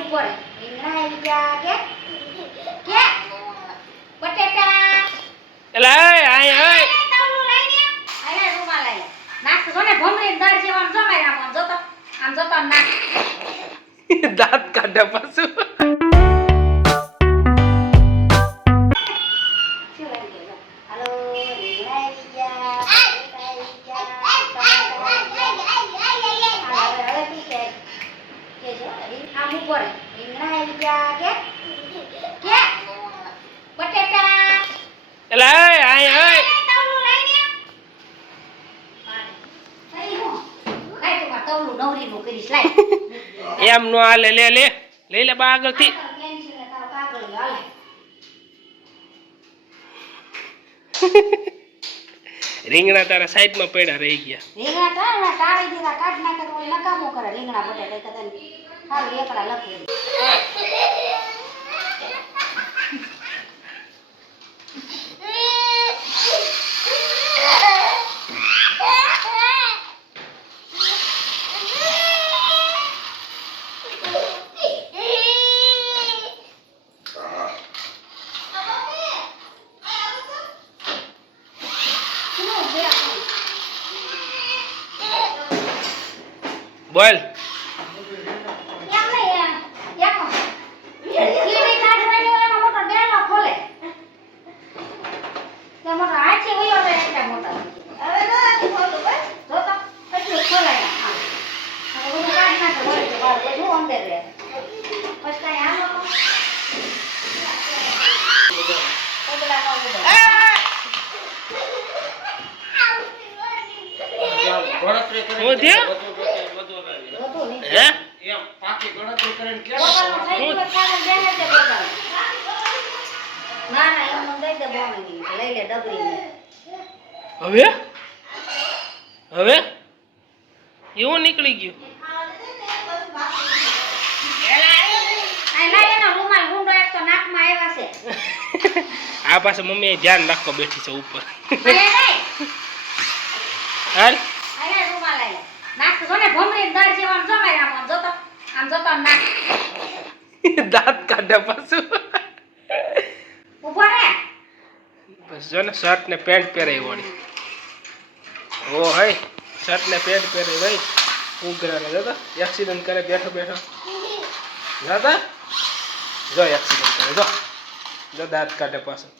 ઉપર રીંગણા આવી ગયા કે બટેટા એલા આય આય તવલું લઈને આલે રૂમાલ આલે નાસ્તો જોને ભમરી દાળ જેવાનું જો મારે આમ જોતો ના દાંત કાઢે પાછું હાલો રીંગણા આવી ગયા બટેટા આવી ગયા હવે ઠીક છે કે જો આમ ઉપર રીંગણા આવી ગયા કે બટેટા એલા આય આય તવલું લઈને સહી હો લાય તું તવલું નવરીનું કરીશ લાય એમ નો હાલે લે લઈ લે બા આગળથી રીંગણા તારા સાઈડમાં પડ્યા રહી ગયા રીંગણા કાઢ કાઢી દીધા કાઢ નાખે તો નકામો કરે રીંગણા બટેટા કદાચ હાલ એકલા લખી બોલ હું થયો હે એમ પાકી ગણતરી કરીને કે ના એમ દઈ દે બોની લઈ લે ડબરી હવે એવું નીકળી ગયું આ પાસે મમ્મી ધ્યાન રાખવા બેઠી છે ઉપર હાલ દાંત કાઢે પાછું બસ જો ને શર્ટ ને પેન્ટ પહેરાઈ વળી ઓ હઈ શર્ટ ને પેન્ટ પહેરાઈ ભાઈ ઉઘરા જતો એક્સિડન્ટ કરે બેઠો જતા જો એક્સિડન્ટ કરે જો દાંત કાઢે પાછું